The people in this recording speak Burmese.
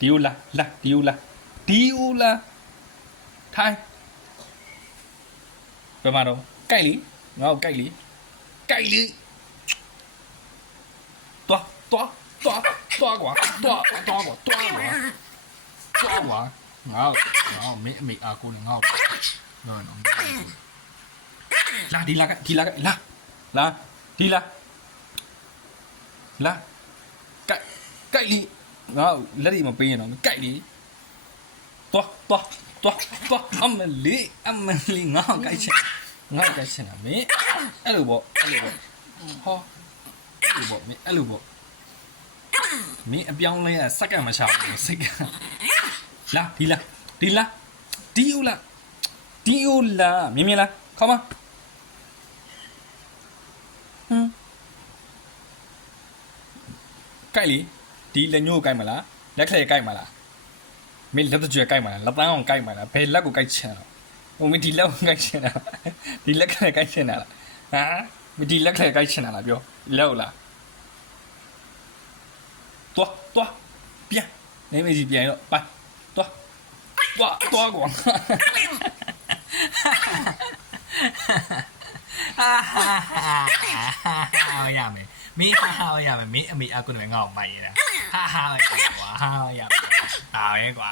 ဒီဦးလားလာဒီဦးလားဒီဦးလားထိုင်ဘယ်မှာတော့ကြိုက်လीငါ့ကိုကြိုက်လीကြိုက်လीတွားကွာတွားကွာငါမင်းအမေအားကိုနဲ့ငါ့ကိုနော်လာဒီလာဒီလာကြိုက်လीငါလက်တွေမပေးရင်တော့ကြိုက်လीတွားအမလီငါကြိုက်ချင်တာမင်းအဲ့လိုပေါ့ဟောအဲ့လိုပေါ့မင်းအဲ့လိုပေါ့မင်းအပြောင်းလဲရစက္ကန့်မချဘူးစိတ်ကလာဒီဦးလားမြင်လားခေါင်းမကြိုက်လीဒီလက်ညိုးကိုကြိုက်မလားလက်ခလေကြိုက်မလားမင်းလက်တကြွကြိုက်မလားလက်ပန်းအောင်ကြိုက်မလားဘယ်လက်ကိုကြိုက်ချင်တော့ဟိုမင်းဒီလက်ကိုကြိုက်ချင်တာဒီလက်ခလေကြိုက်ချင်တာလားမင်းဒီလက်ခလေကြိုက်ချင်တာလားပြောလက်ဟုတ်လားတွားပြန်နေမကြီးပြန်ရောไปတွားကွာရမယ်မင်းဟာရမယ်မင်းအမေအကူနဲ့ငါ့ကိုမိုက်ရတာဟာရကွာဟာရမယ်ဟာရဲကွာ